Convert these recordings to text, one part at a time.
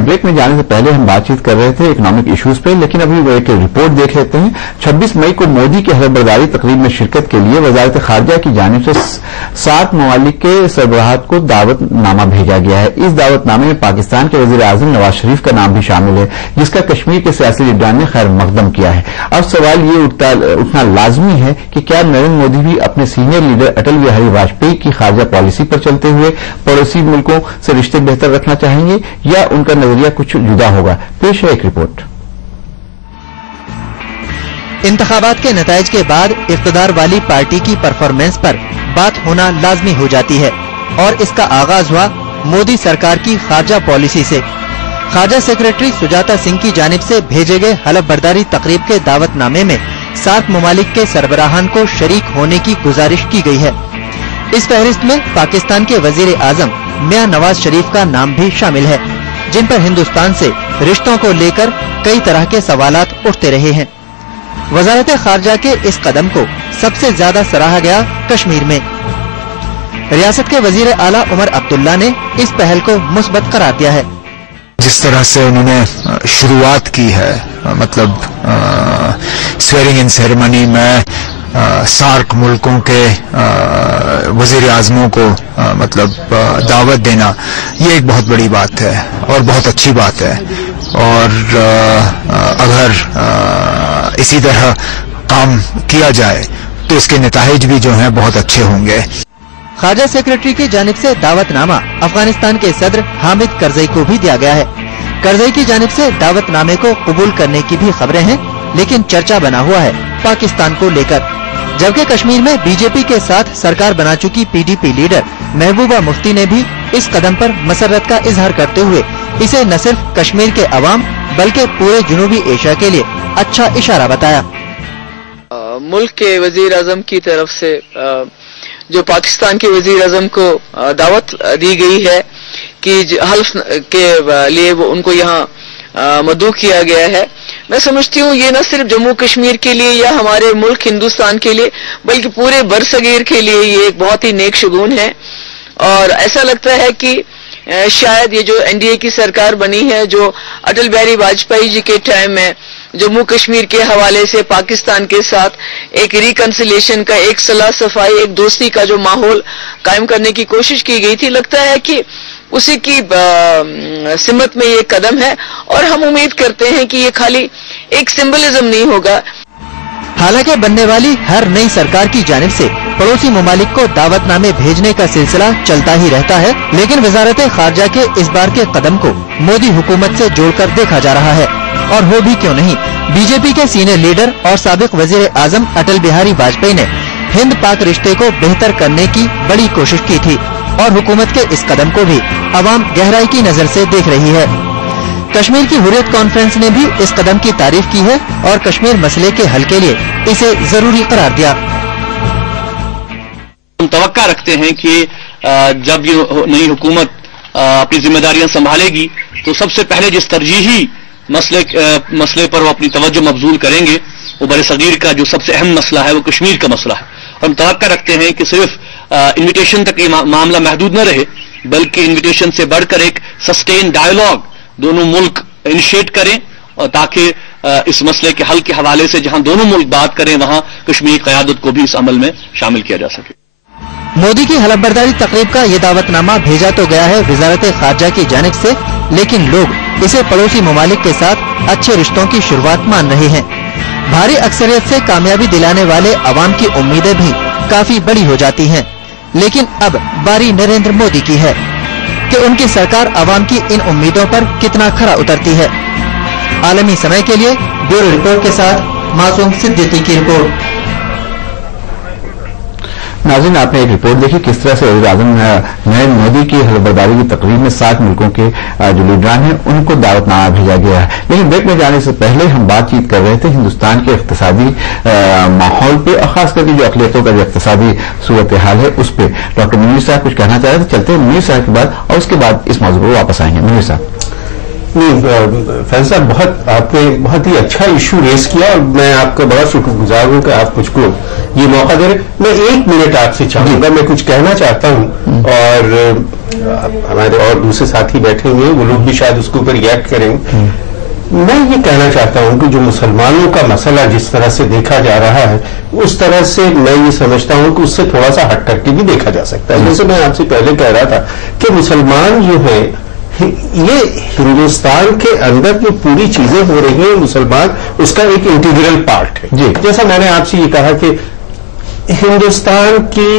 Break में जाने से पहले हम बातचीत कर रहे थे इकोनॉमिक इश्यूज पे, लेकिन अभी वो एक रिपोर्ट देख लेते हैं। 26 मई को मोदी की हलफबरदारी तकरीब में शिरकत के लिए वजारत खारजा की जानिब से 7 ममालिक के सरबराहात को दावतनामा भेजा गया है। इस दावतनामे में पाकिस्तान के वजीर आजम नवाज शरीफ का नाम भी शामिल है, जिसका कश्मीर के सियासी लीडरान ने खैर मकदम किया है। अब सवाल ये उठना लाजमी है कि क्या नरेंद्र मोदी भी अपने सीनियर लीडर अटल बिहारी वाजपेयी की खारजा पॉलिसी पर चलते हुए पड़ोसी मुल्कों से रिश्ते बेहतर रखना चाहेंगे या उनका नजरिया कुछ जुदा होगा। पेश है एक रिपोर्ट। इंतखाबात के नताइज के बाद इख्तिदार वाली पार्टी की परफॉर्मेंस पर बात होना लाजमी हो जाती है और इसका आगाज हुआ मोदी सरकार की खारजा पॉलिसी से। खारजा सेक्रेटरी सुजाता सिंह की जानिब से भेजे गए हलफबरदारी तकरीब के दावतनामे में 7 ममालिक के सरबराहान को शरीक होने की गुजारिश की गई है। इस फहरिस्त में पाकिस्तान के वजीर आजम मियां नवाज शरीफ का नाम भी शामिल है, जिन पर हिंदुस्तान से रिश्तों को लेकर कई तरह के सवालात उठते रहे हैं। वजारत खारजा के इस कदम को सबसे ज्यादा सराहा गया कश्मीर में। रियासत के वजीर आला उमर अब्दुल्ला ने इस पहल को मुस्बत करार दिया है। जिस तरह से उन्होंने शुरुआत की है, मतलब स्वेरिंग इन सेरेमनी में सार्क मुल्कों के वजीर आजमों को मतलब दावत देना, ये एक बहुत बड़ी बात है और बहुत अच्छी बात है। और अगर इसी तरह काम किया जाए तो इसके नताइज भी जो हैं बहुत अच्छे होंगे। खारजा सेक्रेटरी की जानिब से दावतनामा अफगानिस्तान के सदर हामिद करजई को भी दिया गया है। करजई की जानिब से दावतनामे को कबूल करने की भी खबरें हैं, लेकिन चर्चा बना हुआ है पाकिस्तान को लेकर। जबकि कश्मीर में बीजेपी के साथ सरकार बना चुकी पीडीपी लीडर महबूबा मुफ्ती ने भी इस कदम पर मसरत का इजहार करते हुए इसे न सिर्फ कश्मीर के अवाम बल्कि पूरे जनूबी एशिया के लिए अच्छा इशारा बताया। मुल्क के वजीर आजम की तरफ से जो पाकिस्तान के वजीर आजम को दावत दी गई है कि हल्फ के लिए वो उनको यहाँ मदऊ किया गया है, मैं समझती हूँ ये न सिर्फ जम्मू कश्मीर के लिए या हमारे मुल्क हिंदुस्तान के लिए बल्कि पूरे बरसगीर के लिए ये एक बहुत ही नेक शगुन है। और ऐसा लगता है कि शायद ये जो एनडीए की सरकार बनी है, जो अटल बिहारी वाजपेयी जी के टाइम में जम्मू कश्मीर के हवाले से पाकिस्तान के साथ एक रिकंसिलिएशन का, एक सलाह सफाई, एक दोस्ती का जो माहौल कायम करने की कोशिश की गई थी, लगता है कि उसी की सिमत में ये कदम है। और हम उम्मीद करते हैं कि ये खाली एक सिंबलिज्म नहीं होगा। हालांकि बनने वाली हर नई सरकार की जानिब से पड़ोसी ममालिक को दावतनामे भेजने का सिलसिला चलता ही रहता है, लेकिन वजारत खारजा के इस बार के कदम को मोदी हुकूमत से जोड़कर देखा जा रहा है। और हो भी क्यों नहीं, बीजेपी के सीनियर लीडर और साबिक वजीर आजम अटल बिहारी वाजपेयी ने हिंद पाक रिश्ते को बेहतर करने की बड़ी कोशिश की थी और हुकूमत के इस कदम को भी अवाम गहराई की नजर से देख रही है। कश्मीर की हुर्रियत कॉन्फ्रेंस ने भी इस कदम की तारीफ की है और कश्मीर मसले के हल के लिए इसे जरूरी करार दिया। हम तवक्का रखते हैं कि जब ये नई हुकूमत अपनी जिम्मेदारियां संभालेगी तो सबसे पहले जिस तरजीही मसले पर वो अपनी तवज्जो मबजूल करेंगे वो बरसगीर का जो सबसे अहम मसला है वो कश्मीर का मसला है। हम तवक्का रखते हैं कि सिर्फ इन्विटेशन तक ये मामला महदूद न रहे, बल्कि इन्विटेशन से बढ़कर एक सस्टेन डायलॉग दोनों मुल्क इनिशिएट करें, और ताकि इस मसले के हल के हवाले से जहां दोनों मुल्क बात करें वहां कश्मीर क़यादत को भी इस अमल में शामिल किया जा सके। मोदी की हलफबरदारी तकरीब का ये दावतनामा भेजा तो गया है वजारत खारजा की जानिब से, लेकिन लोग इसे पड़ोसी ममालिक के साथ अच्छे रिश्तों की शुरुआत मान रहे हैं। भारी अक्सरियत से कामयाबी दिलाने वाले अवाम की उम्मीदें भी काफी बड़ी हो जाती हैं, लेकिन अब बारी नरेंद्र मोदी की है कि उनकी सरकार अवाम की इन उम्मीदों पर कितना खरा उतरती है। आलमी समय के लिए ब्यूरो रिपोर्ट के साथ मासूम सिद्दीकी की रिपोर्ट। नाज़रीन, आपने एक रिपोर्ट देखी किस तरह से वज़ीर आज़म नरेंद्र मोदी की हलफबरदारी की तकरीब में 7 मुल्कों के जो लीडरान हैं उनको दावतनामा भेजा गया है। लेकिन ब्रेक में जाने से पहले हम बातचीत कर रहे थे हिंदुस्तान के इक़्तिसादी माहौल पे और खास करके जो अक़लियतों का जो इक़्तिसादी सूरत हाल है उस पर डॉक्टर मुनीर साहब कुछ कहना चाह रहे थे। चलते हैं मुनीर साहब के बाद और उसके बाद इस मौजू पर वापस आएंगे। मुनीर साहब। फैज़ साहब, आपने बहुत ही अच्छा इशू रेस किया और मैं आपका बड़ा शुक्रगुजार हूँ कि आप मुझको ये मौका दे रहे। मैं 1 मिनट आपसे चाहूंगा, मैं कुछ कहना चाहता हूँ। और हमारे और दूसरे साथी बैठे हुए हैं, वो लोग भी शायद उसके ऊपर रिएक्ट करेंगे। मैं ये कहना चाहता हूं कि जो मुसलमानों का मसला जिस तरह से देखा जा रहा है, उस तरह से मैं ये समझता हूं कि उससे थोड़ा सा हट करके भी देखा जा सकता है। जैसे मैं आपसे पहले कह रहा था कि मुसलमान जो है, ये हिंदुस्तान के अंदर जो पूरी चीजें हो रही हैं, मुसलमान उसका एक इंटीग्रल पार्ट है जी। जैसा मैंने आपसे ये कहा कि हिंदुस्तान की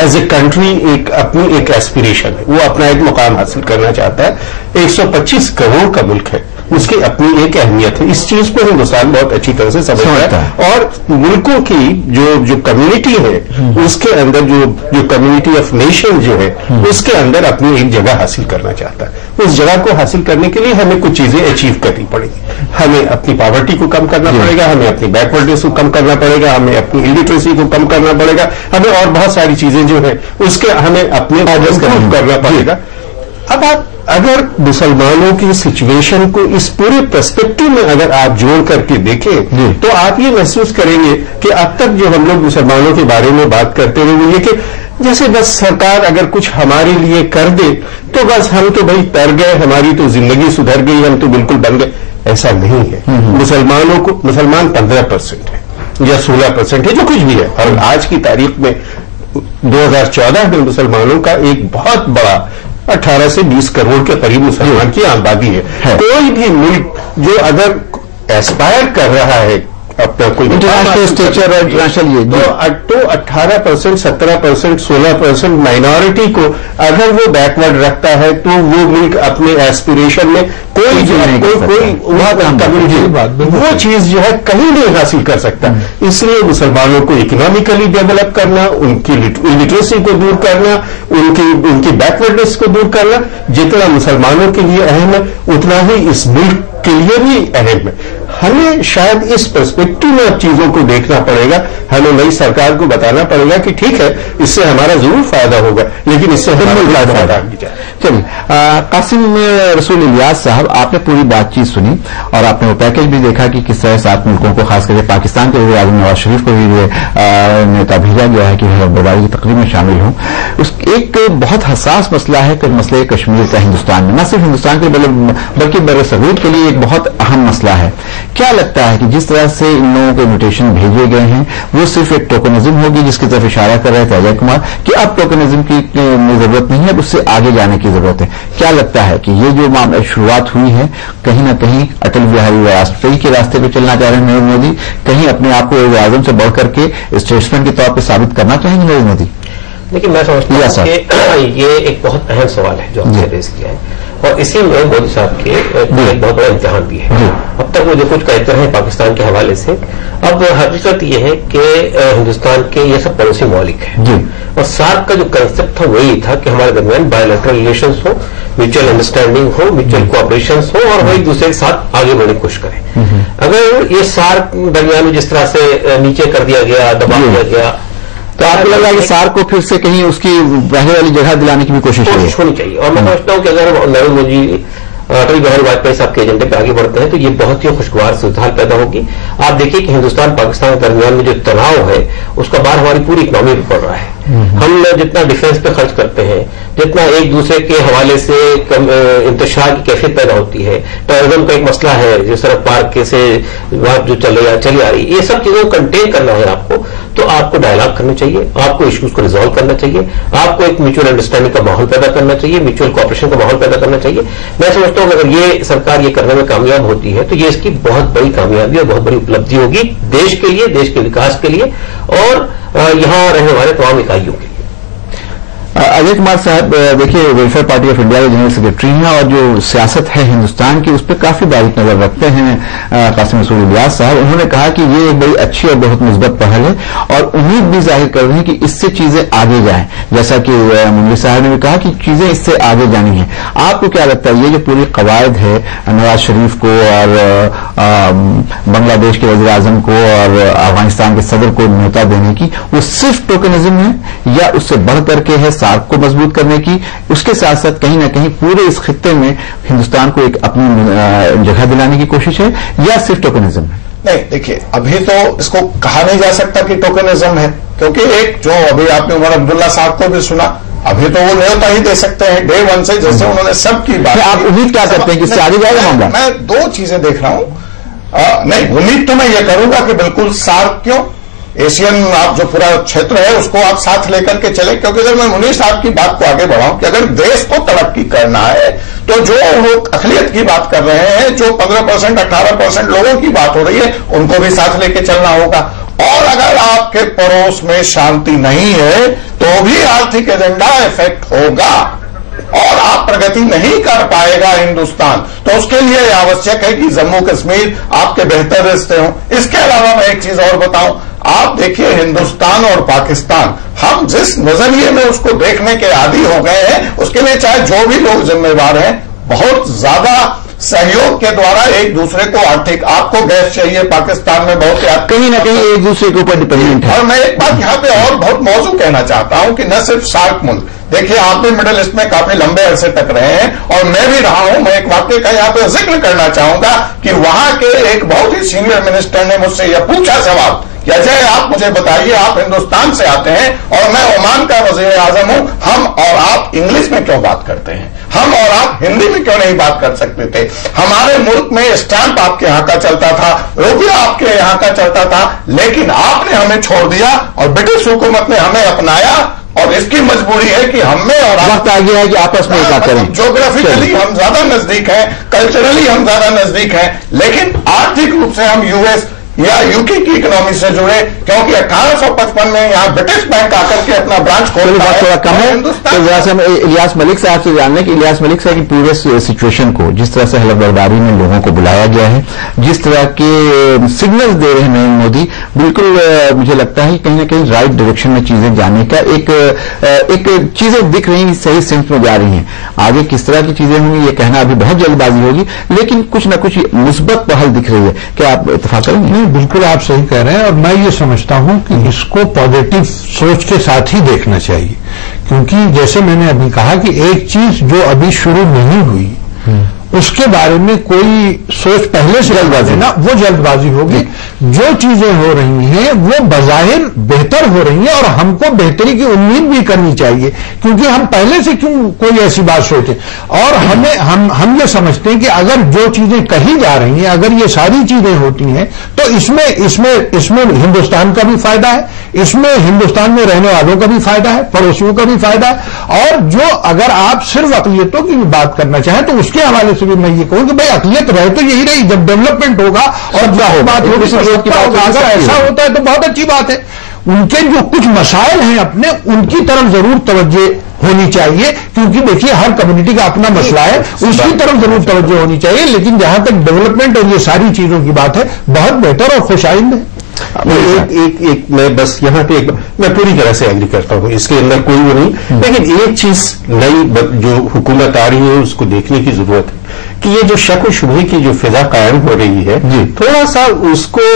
एज ए कंट्री अपनी एक एस्पिरेशन है, वो अपना एक मुकाम हासिल करना चाहता है। 125 करोड़ का मुल्क है, उसकी अपनी एक अहमियत है। इस चीज को हिंदुस्तान बहुत अच्छी तरह से समझता है और मुल्कों की जो कम्युनिटी है, उसके अंदर जो कम्युनिटी ऑफ नेशन जो है, उसके अंदर अपनी एक जगह हासिल करना चाहता है। उस जगह को हासिल करने के लिए हमें कुछ चीजें अचीव करनी पड़ेगी। हमें अपनी पॉवर्टी को कम करना पड़ेगा, हमें अपनी बैकवर्डनेस को कम करना पड़ेगा, हमें अपनी इलिटरेसी को कम करना पड़ेगा, हमें और बहुत सारी चीजें जो है उसके हमें अपने करना पड़ेगा। अब आप अगर मुसलमानों की सिचुएशन को इस पूरे पर्सपेक्टिव में अगर आप जोड़ करके देखें तो आप ये महसूस करेंगे कि अब तक जो हम लोग मुसलमानों के बारे में बात करते हैं वो ये कि जैसे बस सरकार अगर कुछ हमारे लिए कर दे तो बस हम तो भाई तर गए, हमारी तो जिंदगी सुधर गई, हम तो बिल्कुल बन गए। ऐसा नहीं है। मुसलमान 15% है या 16% है, जो कुछ भी है। और आज की तारीख में 2014 में मुसलमानों का एक बहुत बड़ा 18 से 20 करोड़ के करीब मुसलमान की आबादी है। कोई भी मुल्क जो अगर एस्पायर कर रहा है अपना कोई इंटरनेशनल स्टेचर और इंटरनेशनल तो 18%, 17%, 16% माइनॉरिटी को अगर वो बैकवर्ड रखता है तो वो मुल्क अपने एस्पिरेशन में कोई वो चीज जो है कहीं नहीं हासिल कर सकता। इसलिए मुसलमानों को इकोनॉमिकली डेवलप करना, उनकी इलिटरेसी को दूर करना, उनकी बैकवर्डनेस को दूर करना जितना मुसलमानों के लिए अहम है उतना ही इस मुल्क के लिए भी अहम है। हमें शायद इस पर्सपेक्टिव में अब चीजों को देखना पड़ेगा। हमें नई सरकार को बताना पड़ेगा कि ठीक है, इससे हमारा जरूर फायदा होगा, लेकिन इससे हमारा फायदा भी जाए। चलिए, कासिम रसूल इलियास साहब, आपने पूरी बातचीत सुनी और आपने वो पैकेज भी देखा कि किस तरह 7 मुल्कों को, खासकर पाकिस्तान के वज़ीर आज़म नवाज शरीफ को भी नेता भेजा गया है कि बर्बादी की तकरीब में शामिल हों। एक बहुत हसास मसला है कि मसले कश्मीर का हिंदुस्तान में, न सिर्फ हिंदुस्तान के बल्कि बर्र-ए-सग़ीर के लिए एक बहुत अहम मसला है। क्या लगता है कि जिस तरह से इन लोगों को इन्विटेशन भेजे गए हैं वो सिर्फ एक टोकनिज्म होगी, जिसकी तरफ इशारा कर रहे थे अजय कुमार कि अब टोकनिज्म की जरूरत नहीं है, उससे आगे जाने की जरूरत है? क्या लगता है कि ये जो मामला शुरुआत हुई है, कहीं ना कहीं अटल बिहारी वाजपेयी के रास्ते पर चलना चाह रहे हैं नरेंद्र मोदी, कहीं अपने आप को वज़ीर आज़म से बढ़ करके स्टेट्समैन के तौर पर साबित करना चाहेंगे नरेंद्र मोदी? देखिए, मैं समझता हूं कि ये एक बहुत अहम सवाल है जो आपने रेज किया है और इसी में मोदी साहब के एक बहुत बड़ा इम्तिहान भी है। अब तक वो जो कुछ कहते हैं पाकिस्तान के हवाले से, अब हकीकत ये है कि हिंदुस्तान के ये सब पड़ोसी मौलिक है और सार्क का जो कंसेप्ट था वही था कि हमारे दरमियान बायोलैटरल रिलेशंस हो, म्यूचुअल अंडरस्टैंडिंग हो, म्यूचुअल कोऑपरेशन हो और वही दूसरे के साथ आगे बढ़ने की कोशिश करें। अगर ये सार्क दरमियान में जिस तरह से नीचे कर दिया गया, दबा दिया गया, तो आपको लगा कि सार्क को फिर से कहीं उसकी पहले वाली जगह दिलाने की भी कोशिश होनी चाहिए। और मैं समझता हूं कि अगर नरेंद्र मोदी अटल बिहारी वाजपेयी साहब के एजेंडे पे आगे बढ़ते हैं तो ये बहुत ही खुशगवार सूरत पैदा होगी। आप देखिए कि हिंदुस्तान पाकिस्तान के दरमियान में जो तनाव है उसका बार हमारी पूरी इकोनॉमी पे पड़ रहा है। हम जितना डिफेंस पे खर्च करते हैं, जितना एक दूसरे के हवाले से इंतशार की कैफियत पैदा होती है, टेररिज्म का एक मसला है जो सड़क पार के से जो चली आ रही, ये सब चीजों को कंटेन करना है आपको, तो आपको डायलॉग करना चाहिए, आपको इश्यूज को रिजॉल्व करना चाहिए, आपको एक म्यूचुअल अंडरस्टैंडिंग का माहौल पैदा करना चाहिए, म्यूचुअल कोऑपरेशन का माहौल पैदा करना चाहिए। मैं समझता हूं कि अगर ये सरकार ये करने में कामयाब होती है तो ये इसकी बहुत बड़ी कामयाबी और बहुत बड़ी उपलब्धि होगी देश के लिए, देश के विकास के लिए और यहां रहने वाले तमाम इकाइयों के लिए। अजय कुमार साहब, देखिए, वेलफेयर पार्टी ऑफ इंडिया के जनरल सेक्रेटरी हैं और जो सियासत है हिंदुस्तान की उस पर काफी बारीक नजर रखते हैं कासिम रसूल इलियास साहब। उन्होंने कहा कि ये एक बड़ी अच्छी और बहुत मुस्बत पहल है और उम्मीद भी जाहिर कर रहे हैं कि इससे चीजें आगे जाएं, जैसा कि मुंशी साहब ने भी कहा कि चीजें इससे आगे जानी है। आपको क्या लगता है ये जो पूरी कवायद है नवाज शरीफ को और बांग्लादेश के वज़ीर आज़म को और अफगानिस्तान के सदर को न्योता देने की, वो सिर्फ टोकनिज्म है या उससे बढ़ करके है सार्क को मजबूत करने की, उसके साथ साथ कहीं ना कहीं पूरे इस खित्ते में हिंदुस्तान को एक अपनी जगह दिलाने की कोशिश है, या सिर्फ टोकनिज्म है? नहीं, देखिए, अभी तो इसको कहा नहीं जा सकता कि टोकनिज्म है, क्योंकि एक जो अभी आपने उमर अब्दुल्ला साहब को भी सुना अभी तो वो न्योता ही दे सकते हैं डे वन से, जैसे उन्होंने सबकी बात। आप उम्मीद क्या करते हैं कि इससे आगे जाएगा मामला? मैं दो चीजें देख रहा हूं। नहीं, उम्मीद तो मैं ये करूंगा कि बिल्कुल सार्क क्यों, एशियन आप जो पूरा क्षेत्र है उसको आप साथ लेकर के चले, क्योंकि अगर मैं मुनीर साहब की बात को आगे बढ़ाऊं कि अगर देश को तरक्की करना है तो जो लोग अक़लियत की बात कर रहे हैं, जो 15% 18% लोगों की बात हो रही है, उनको भी साथ लेके चलना होगा। और अगर आपके पड़ोस में शांति नहीं है तो भी आर्थिक एजेंडा इफेक्ट होगा और आप प्रगति नहीं कर पाएगा हिंदुस्तान। तो उसके लिए आवश्यक है कि जम्मू कश्मीर आपके बेहतर रिश्ते हों। इसके अलावा मैं एक चीज और बताऊं, आप देखिए हिंदुस्तान और पाकिस्तान, हम जिस नजरिए में उसको देखने के आदी हो गए हैं, उसके लिए चाहे जो भी लोग जिम्मेवार हैं, बहुत ज्यादा सहयोग के द्वारा एक दूसरे को आर्थिक, आपको गैस चाहिए पाकिस्तान में बहुत, कहीं ना कहीं एक दूसरे के ऊपर डिपेंडेंट है। और मैं एक बात यहां पे और बहुत मौजू कहना चाहता हूं कि न सिर्फ सार्क मुल्क, देखिए आप भी मिडिल ईस्ट में काफी लंबे अरसे तक रहे हैं और मैं भी रहा हूं। मैं एक वाक्य का यहां पे जिक्र करना चाहूंगा कि वहां के एक बहुत ही सीनियर मिनिस्टर ने मुझसे यह पूछा सवाल कि अजय आप मुझे बताइए, आप हिंदुस्तान से आते हैं और मैं ओमान का वजीर आजम हूं, हम और आप इंग्लिश में क्यों बात करते हैं, हम और आप हिंदी में क्यों नहीं बात कर सकते थे? हमारे मुल्क में स्टैंप आपके यहां का चलता था, रुपया आपके यहां का चलता था, लेकिन आपने हमें छोड़ दिया और ब्रिटिश हुकूमत ने हमें अपनाया और इसकी मजबूरी है कि हमें और वक्त आ गया है कि आपस में क्या करें। ज्योग्राफिकली हम ज्यादा नजदीक हैं, कल्चरली हम ज्यादा नजदीक हैं, लेकिन आर्थिक रूप से हम यूएस या यूके की इकोनॉमी से जुड़े, क्योंकि 1855 में यहाँ ब्रिटिश बैंक आकर के अपना ब्रांच खोला है। थोड़ा कम है तो जरा से हम इलियास मलिक साहब से जानने कि इलियास मलिक साहब की पूरे सिचुएशन को, जिस तरह से हलफ बर्दारी में लोगों को बुलाया गया है, जिस तरह के सिग्नल्स दे रहे हैं नरेंद्र मोदी, बिल्कुल मुझे लगता है कहीं ना कहीं राइट डायरेक्शन में चीजें जाने का एक चीजें दिख रही हैं, सही सिम्त में जा रही हैं। आगे किस तरह की चीजें होंगी ये कहना अभी बहुत जल्दबाजी होगी, लेकिन कुछ न कुछ मुस्बत पहल दिख रही है। क्या आप इत्तेफाक करेंगे? बिल्कुल आप सही कह रहे हैं और मैं ये समझता हूं कि इसको पॉजिटिव सोच के साथ ही देखना चाहिए, क्योंकि जैसे मैंने अभी कहा कि एक चीज जो अभी शुरू नहीं हुई उसके बारे में कोई सोच पहले से जल्दबाजी ना, वो जल्दबाजी होगी। जो चीजें हो रही हैं वो बज़ाहिर बेहतर हो रही हैं और हमको बेहतरी की उम्मीद भी करनी चाहिए, क्योंकि हम पहले से क्यों कोई ऐसी बात सोचें। और हम ये समझते हैं कि अगर जो चीजें कही जा रही हैं, अगर ये सारी चीजें होती हैं तो इसमें हिंदुस्तान का भी फायदा है, इसमें हिंदुस्तान में रहने वालों का भी फायदा है, पड़ोसियों का भी फायदा है। और जो अगर आप सिर्फ अक़लियतों की बात करना चाहें तो उसके हवाले से भी मैं ये कहूं कि भाई अक़लियत रहे तो यही रही, जब डेवलपमेंट होगा और बात होगी, अगर ऐसा होता है तो बहुत अच्छी बात है। उनके जो कुछ मसाइल हैं अपने, उनकी तरफ जरूर तवज्जो होनी चाहिए, क्योंकि देखिए हर कम्युनिटी का अपना मसला है, उसकी तरफ जरूर तवज्जो होनी चाहिए। लेकिन जहां तक डेवलपमेंट और ये सारी चीजों की बात है, बहुत बेहतर और खुशाइंद है। मैं बस यहाँ पे मैं पूरी तरह से एग्री करता हूँ, इसके अंदर कोई वो नहीं, लेकिन एक चीज नई जो हुकूमत आ रही है उसको देखने की जरूरत है कि ये जो शक व शुबहे की जो फिजा कायम हो रही है, थोड़ा सा उसको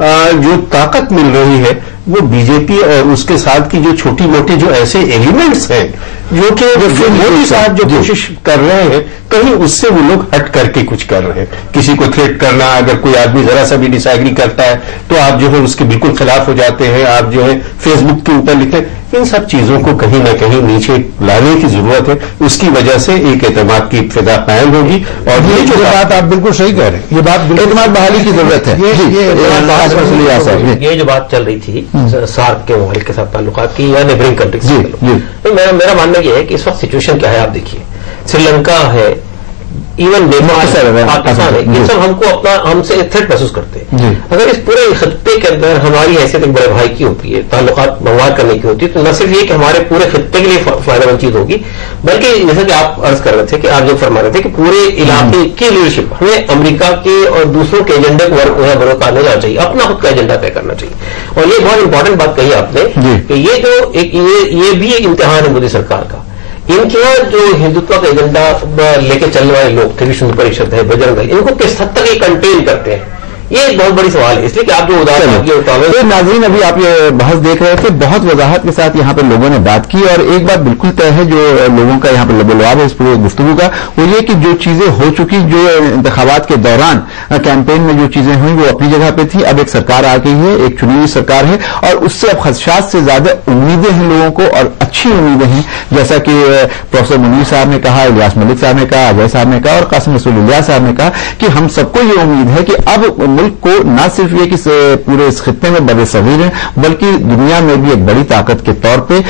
जो ताकत मिल रही है वो बीजेपी और उसके साथ की जो छोटी मोटी जो ऐसे एलिमेंट्स हैं जो कि मोदी साहब जो कोशिश कर रहे हैं, कहीं उससे वो लोग हट करके कुछ कर रहे हैं। किसी को थ्रेट करना, अगर कोई आदमी जरा सा भी डिसएग्री करता है तो आप जो है उसके बिल्कुल खिलाफ हो जाते हैं, आप जो है फेसबुक के ऊपर लिखते हैं। इन सब चीजों को कहीं ना कहीं नीचे लाने की जरूरत है, उसकी वजह से एक एतमाद की फिजा कायम होगी। और ये जो बात आप बिल्कुल सही कह रहे हैं, ये बात एतमाद बहाली की जरूरत है। ये जो बात चल रही थी सार्क के ममालिक के साथ ताल्लुकात की या नेबरिंग कंट्रीज की, तो मेरा मानना यह है कि इस वक्त सिचुएशन क्या है आप देखिए, श्रीलंका है, इवन नेपाल, पाकिस्तान है, ये सब हमसे थ्रेट महसूस करते हैं। अगर इस पूरे खत्ते के अंदर हमारी हैसियत एक बड़े भाई की होती है, ताल्लुकात बंवार करने की होती है, तो न सिर्फ ये कि हमारे पूरे खत्ते के लिए फायदेमंद चीज होगी, बल्कि जैसा कि आप अर्ज कर रहे थे कि आप जो फरमा रहे थे कि पूरे इलाके की लीडरशिप हमें अमेरिका के और दूसरों के एजेंडे को बरकरार नहीं जाना चाहिए, अपना खुद का एजेंडा तय करना चाहिए। और ये बहुत इंपॉर्टेंट बात कही आपने कि ये जो ये भी एक इम्तिहान है मोदी सरकार का। इनके यहाँ जो हिंदुत्व का एजेंडा लेके चलने वाले लोग थे, विश्व हिंदू परिषद है, बजरंग दल, इनको किस हद तक ये कंटेन करते हैं, یہ ایک بہت بڑی سوال ہے، اس لیے کہ آپ جو تو ناظرین ابھی آپ یہ بحث دیکھ رہے تھے، بہت وضاحت کے ساتھ یہاں پہ لوگوں نے بات کی، اور ایک بات بالکل طے ہے جو لوگوں کا یہاں پہ لبولواب ہے اس پورے گفتگو کا، وہ یہ کہ جو چیزیں ہو چکی، جو انتخابات کے دوران کیمپین میں جو چیزیں ہوئیں وہ اپنی جگہ پہ تھی، اب ایک سرکار آ گئی ہے، ایک چنی ہوئی سرکار ہے، اور اس سے اب خدشات سے زیادہ امیدیں ہیں لوگوں کو، اور اچھی امیدیں ہیں، جیسا کہ پروفیسر منیر صاحب نے کہا، الیاس ملک صاحب نے کہا، اجے صاحب نے کہا، اور قاسم رسول اللہ صاحب نے کہا کہ ہم سب کو یہ امید ہے کہ اب ملک کو نہ صرف یہ کہ پورے اس خطے میں بڑے صغیر ہیں، بلکہ دنیا میں بھی ایک بڑی طاقت کے طور پہ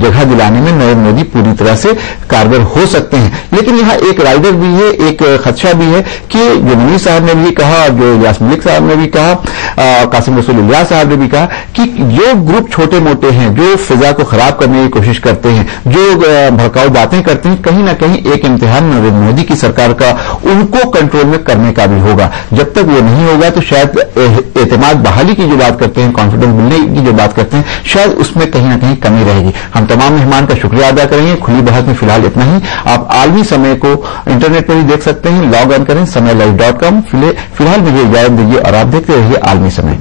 جگہ دلانے میں نریندر مودی پوری طرح سے کارگر ہو سکتے ہیں۔ لیکن یہاں ایک رائڈر بھی ہے، ایک خدشہ بھی ہے کہ جو منیر صاحب نے بھی کہا، جو الیاس ملک صاحب نے بھی کہا، قاسم رسول اللہ صاحب نے بھی کہا کہ جو گروپ چھوٹے موٹے ہیں، جو فضا کو خراب کرنے کی کوشش کرتے ہیں، جو بھڑکاؤ باتیں کرتے ہیں، کہیں نہ کہیں ایک امتحان نریندر مودی کی سرکار کا ان کو کنٹرول میں کرنے کا بھی ہوگا۔ جب تک وہ نہیں ہوگا تو شاید اعتماد بحالی کی جو بات کرتے ہیں، کانفیڈنس ملنے کی جو بات کرتے ہیں، شاید اس میں کہیں نہ کہیں کمی رہے گی۔ ہم تمام مہمان کا شکریہ ادا کریں گے۔ کھلی بحث میں فی الحال اتنا ہی۔ آپ عالمی سمے کو انٹرنیٹ پر بھی دیکھ سکتے ہیں، لاگ آن کریں سمے live.com۔ فی الحال مجھے اجازت دیجیے اور آپ دیکھتے رہیے عالمی سمے۔